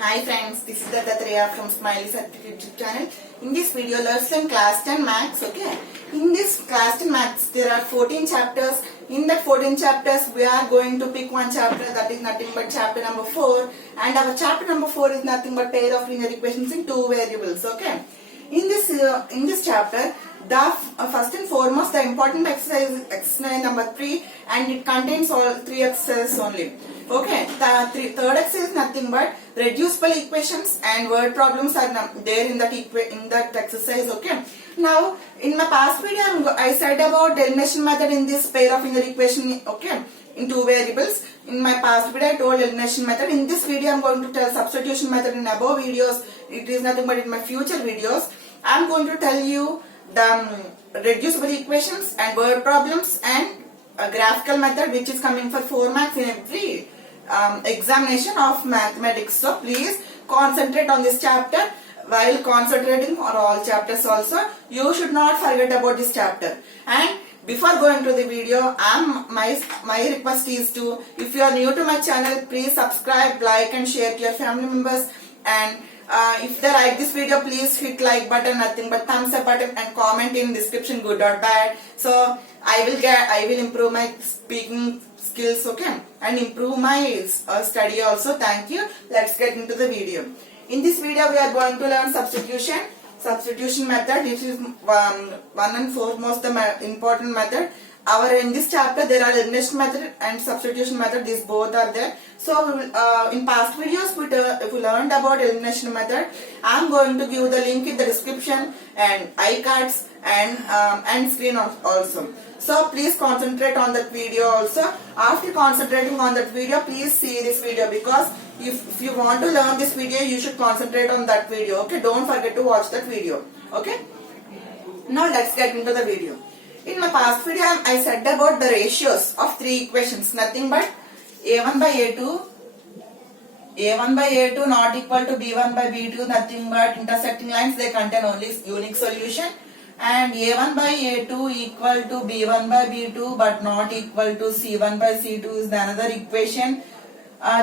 Hi friends, this is Dattatreya from Smiley Certificate YouTube channel. In this video, let's learn class 10 maths. Okay. In this class 10 maths, there are 14 chapters. In that 14 chapters, we are going to pick one chapter that is nothing but chapter number 4. And our chapter number 4 is nothing but pair of linear equations in two variables. Okay. In this chapter, the first and foremost, the important exercise is exercise number 3, and it contains all 3 exercises only. Okay, the third exercise is nothing but reducible equations and word problems are there in that exercise. Okay. Now, in my past video, I said about the elimination method in this pair of linear equation. Okay, in two variables. In my past video, I told elimination method. In this video, I am going to tell substitution method in above videos. It is nothing but in my future videos. I am going to tell you the reducible equations and word problems and a graphical method which is coming for 4 marks in every examination of mathematics. So please concentrate on this chapter. While concentrating on all chapters also, you should not forget about this chapter. And before going to the video, my request is to, if you are new to my channel, please subscribe, like and share to your family members. And if they like this video, please hit like button, nothing but thumbs up button, and comment in description good or bad. So I will improve my speaking skills, okay, and improve my study also. Thank you. Let's get into the video. In this video, we are going to learn substitution method. This is one and foremost the important method. In this chapter, there are elimination method and substitution method. These both are there. So in past videos, we learned about elimination method. I am going to give the link in the description and iCards and screen also. So please concentrate on that video also. After concentrating on that video, please see this video, because if you want to learn this video, you should concentrate on that video. Okay, don't forget to watch that video. Okay. Now let's get into the video. In my past video, I said about the ratios of 3 equations. Nothing but a1 by a2 not equal to b1 by b2. Nothing but intersecting lines. They contain only unique solution. And a1 by a2 equal to b1 by b2 but not equal to c1 by c2 is the another equation.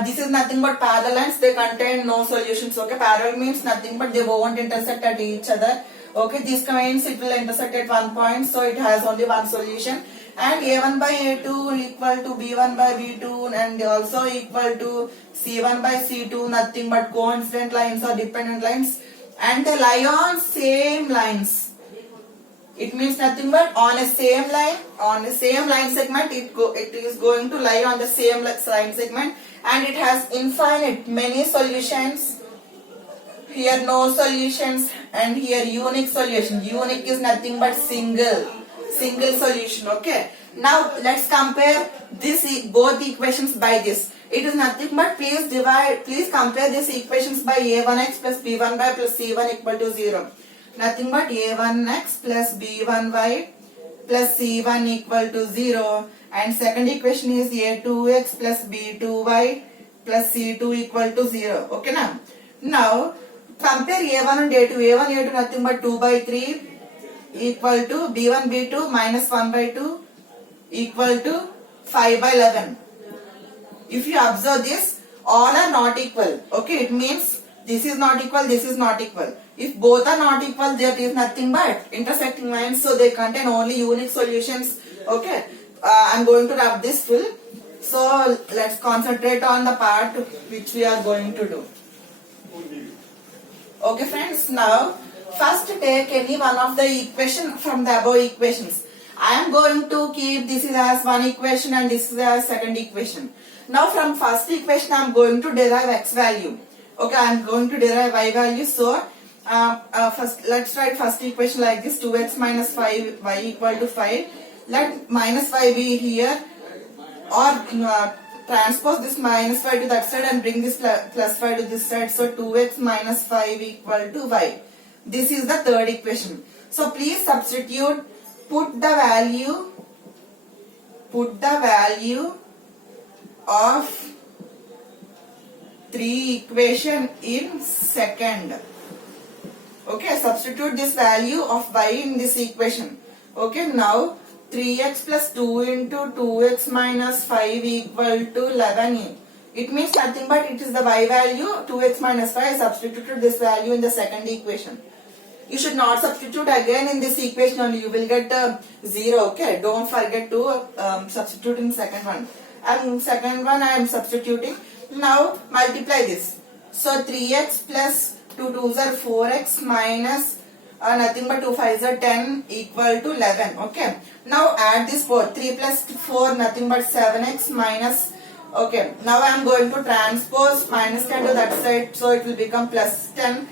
This is nothing but parallel lines. They contain no solutions. Okay, parallel means nothing but they won't intersect at each other. Okay, this means it will intersect at one point, so it has only one solution. And a1 by a2 equal to b1 by b2 and also equal to c1 by c2, nothing but coincident lines or dependent lines, and they lie on same lines. It means nothing but on a same line segment, it is going to lie on the same line segment, and it has infinite many solutions. Here no solutions, and here unique solution. Unique is nothing but single solution. Okay. Now let's compare both equations by this. It is nothing but please compare these equations by a1x plus b1y plus c1 equal to 0. Nothing but a1x plus b1y plus c1 equal to 0. And second equation is a2x plus b2y plus c2 equal to 0. Okay now. Now compare a1 and a2. a1, a2 nothing but 2 by 3 equal to b1, b2 minus 1 by 2 equal to 5 by 11. If you observe this, all are not equal. Okay, it means this is not equal, this is not equal. If both are not equal, there is nothing but intersecting lines, so they contain only unique solutions. Okay, I am going to wrap this full. So let's concentrate on the part which we are going to do. Okay friends, now first take any one of the equation from the above equations. I am going to keep this as one equation and this is as second equation. Now from first equation I am going to derive x value. Okay, I am going to derive y value. So first let's write first equation like this: 2x minus 5 y equal to 5. Let minus 5 be here, or transpose this minus 5 to that side and bring this plus 5 to this side. So 2x minus 5 equal to y. This is the third equation. So please substitute, put the value of 3 equation in second. Okay, substitute this value of y in this equation. Okay, now 3x plus 2 into 2x minus 5 equal to 11 It means nothing but it is the y value 2x minus 5. Substituted this value in the second equation. You should not substitute again in this equation only. You will get 0. Okay. Don't forget to substitute in second one. And second one I am substituting. Now multiply this. So 3x plus 2 2s are 4x minus nothing but 2 5s are 10 equal to 11. Okay. Now add this both. 3 plus 4 nothing but 7x minus. Okay. Now I am going to transpose minus 10 to that side. So it will become plus 10.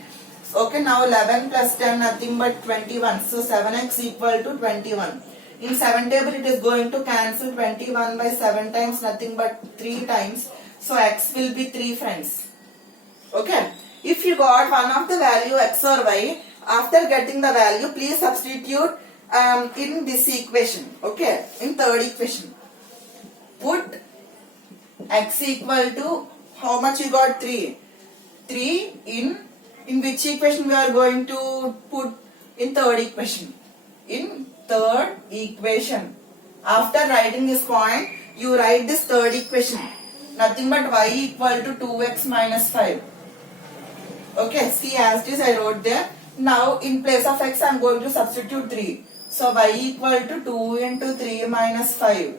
Okay. Now 11 plus 10 nothing but 21. So 7x equal to 21. In 7 table it is going to cancel 21 by 7 times nothing but 3 times. So x will be 3 friends. Okay. If you got one of the value x or y, after getting the value, please substitute in this equation. Okay. In third equation. Put x equal to how much you got? 3. 3 in which equation we are going to put? In third equation. In third equation. After writing this point, you write this third equation. Nothing but y equal to 2x minus 5. Okay, see as it is I wrote there. Now in place of x I am going to substitute 3. So y equal to 2 into 3 minus 5.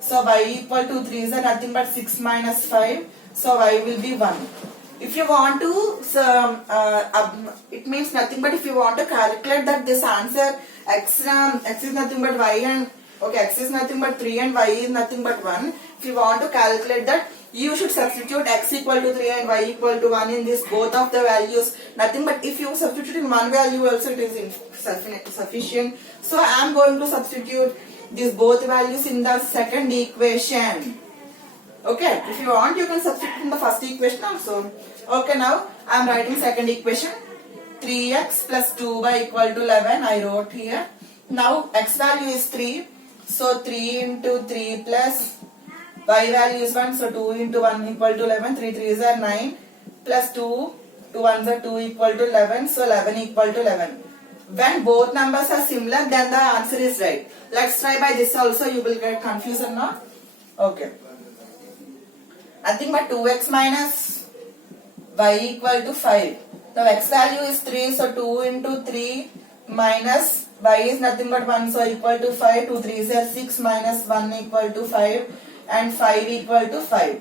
So y equal to 3 is nothing but 6 minus 5. So y will be 1. If you want to, it means nothing but if you want to calculate that this answer x is nothing but y and okay, x is nothing but 3 and y is nothing but 1. If you want to calculate that, you should substitute x equal to 3 and y equal to 1 in this both of the values. Nothing but if you substitute in one value also it is sufficient. So I am going to substitute these both values in the second equation. Okay, if you want you can substitute in the first equation also. Okay, now I am writing second equation. 3x plus 2y equal to 11 I wrote here. Now x value is 3. So 3 into 3 plus y value is 1. So 2 into 1 equal to 11. 3 3s are 9 plus 2 2 1s are 2 equal to 11. So 11 equal to 11. When both numbers are similar then the answer is right. Let's try by this also. You will get confused or not. Okay. Nothing but 2x minus y equal to 5. Now x value is 3. So 2 into 3 minus y is nothing but 1. So equal to 5. 2 3s are 6 minus 1 equal to 5. And 5 equal to 5.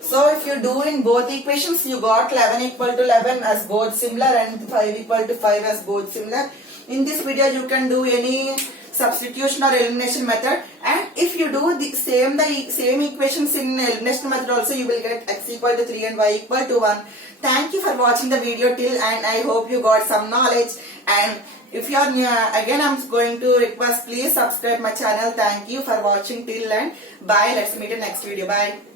So if you do in both equations, you got 11 equal to 11 as both similar and 5 equal to 5 as both similar. In this video, you can do any substitution or elimination method. And if you do the same equations in elimination method also, you will get x equal to 3 and y equal to 1. Thank you for watching the video till and I hope you got some knowledge. And if you are new, again I am going to request please subscribe my channel. Thank you for watching till and bye. Let's meet in next video. Bye.